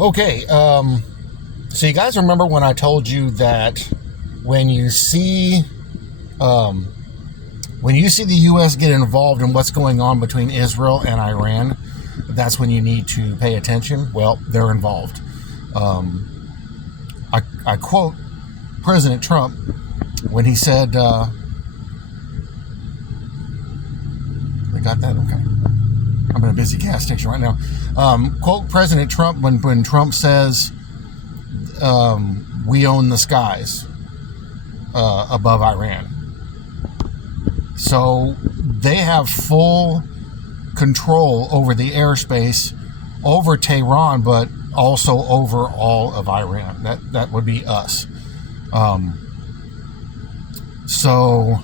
Okay, so you guys remember when I told you that when you see the U.S. get involved in what's going on between Israel and Iran, that's when you need to pay attention? Well, they're involved. I quote President Trump when he said, we got that? Okay. I'm in a busy gas station right now. Quote President Trump when Trump says, we own the skies above Iran. So they have full control over the airspace over Tehran, but also over all of Iran. That would be us. So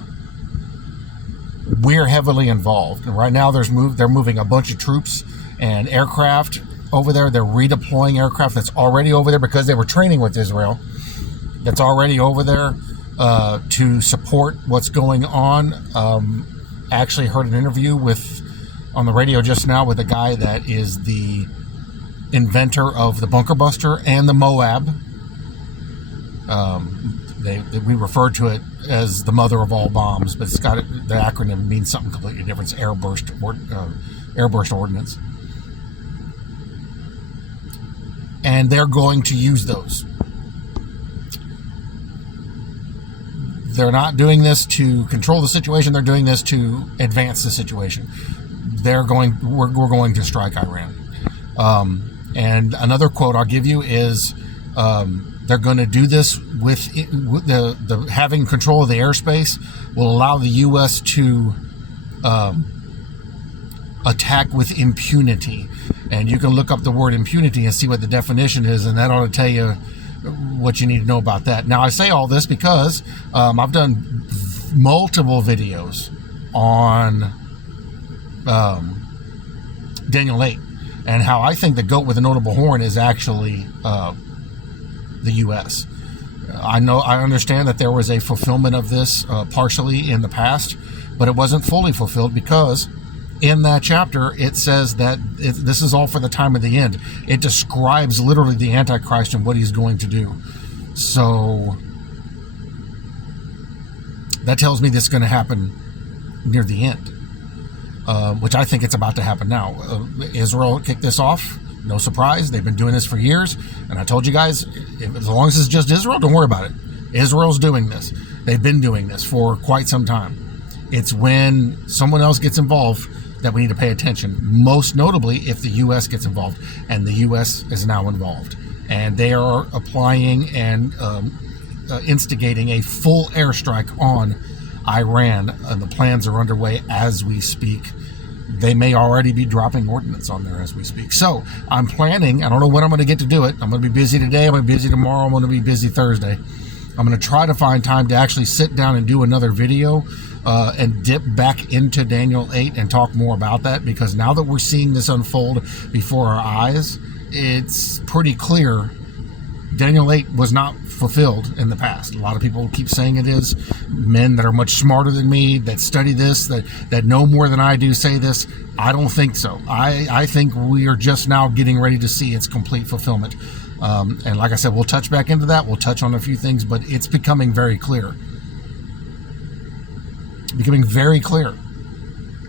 we're heavily involved. And right now they're moving a bunch of troops and aircraft over there. They're redeploying aircraft that's already over there because they were training with Israel. That's already over there to support what's going on. Actually heard an interview on the radio just now with a guy that is the inventor of the bunker buster and the Moab. We refer to it as the mother of all bombs, but the acronym means something completely different. It's airburst ordnance. And they're going to use those. They're not doing this to control the situation. They're doing this to advance the situation. We're going to strike Iran. And another quote I'll give you is, they're going to do this with the having control of the airspace will allow the U.S. to attack with impunity. And you can look up the word impunity and see what the definition is, and that ought to tell you what you need to know about that. Now, I say all this because I've done multiple videos on Daniel 8 and how I think the goat with a notable horn is actually the U.S. I understand that there was a fulfillment of this partially in the past, but it wasn't fully fulfilled because in that chapter it says that this is all for the time of the end. It describes literally the Antichrist and what he's going to do. So that tells me this is going to happen near the end, which I think it's about to happen now. Israel kicked this off. No surprise. They've been doing this for years. And I told you guys, as long as it's just Israel, don't worry about it. Israel's doing this. They've been doing this for quite some time. It's when someone else gets involved that we need to pay attention. Most notably, if the U.S. gets involved. And the U.S. is now involved. And they are applying and instigating a full airstrike on Iran. And the plans are underway as we speak. They may already be dropping ordnance on there as we speak. So I'm planning. I don't know when I'm going to get to do it. I'm going to be busy today. I'm going to be busy tomorrow. I'm going to be busy Thursday. I'm going to try to find time to actually sit down and do another video and dip back into Daniel 8 and talk more about that, because now that we're seeing this unfold before our eyes, it's pretty clear Daniel 8 was not fulfilled in the past. A lot of people keep saying it is. Men that are much smarter than me, that study this, that know more than I do say this. I don't think so. I think we are just now getting ready to see its complete fulfillment. And like I said, we'll touch back into that. We'll touch on a few things, but it's becoming very clear. Becoming very clear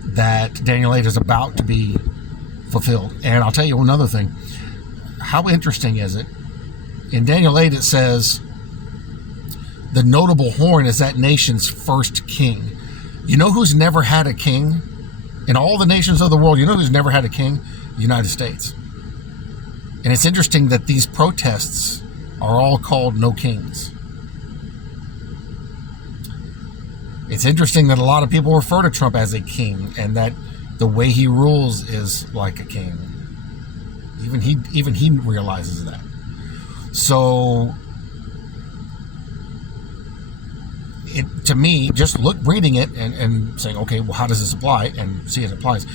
that Daniel 8 is about to be fulfilled. And I'll tell you another thing. How interesting is it? In Daniel 8, it says, the notable horn is that nation's first king. You know who's never had a king? In all the nations of the world, you know who's never had a king? The United States. And it's interesting that these protests are all called No Kings. It's interesting that a lot of people refer to Trump as a king, and that the way he rules is like a king. Even he realizes that. So, to me, just reading it and saying, okay, well, how does this apply? And see if it applies.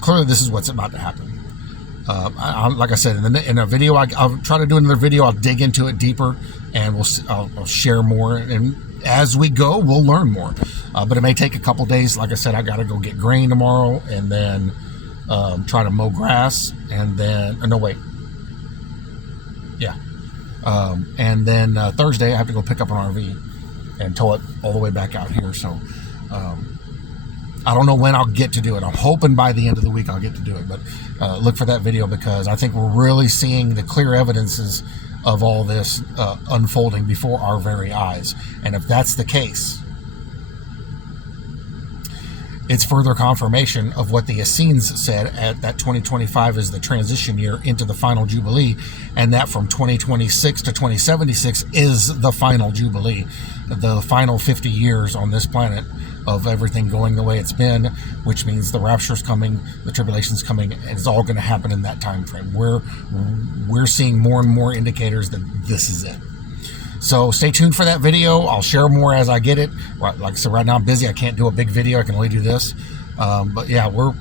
Clearly, this is what's about to happen. Like I said, in a video, I'll try to do another video. I'll dig into it deeper, and I'll share more. And as we go, we'll learn more. But it may take a couple days. Like I said, I got to go get grain tomorrow, and then try to mow grass, and then no wait. Yeah. And then Thursday, I have to go pick up an RV and tow it all the way back out here. So I don't know when I'll get to do it. I'm hoping by the end of the week I'll get to do it. But look for that video, because I think we're really seeing the clear evidences of all this unfolding before our very eyes. And if that's the case, it's further confirmation of what the Essenes said, at that 2025 is the transition year into the final Jubilee, and that from 2026 to 2076 is the final Jubilee, the final 50 years on this planet of everything going the way it's been, which means the rapture's coming, the tribulation's coming, and it's all going to happen in that time frame. We're seeing more and more indicators that this is it. So stay tuned for that video. I'll share more as I get it. Like I said, right now I'm busy. I can't do a big video. I can only do this. But yeah, we're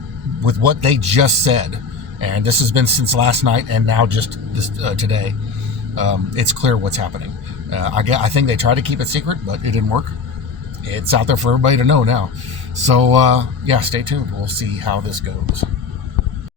with what they just said, and this has been since last night and now just this today. It's clear what's happening. I think they tried to keep it secret, but it didn't work. It's out there for everybody to know now. So yeah, stay tuned. We'll see how this goes.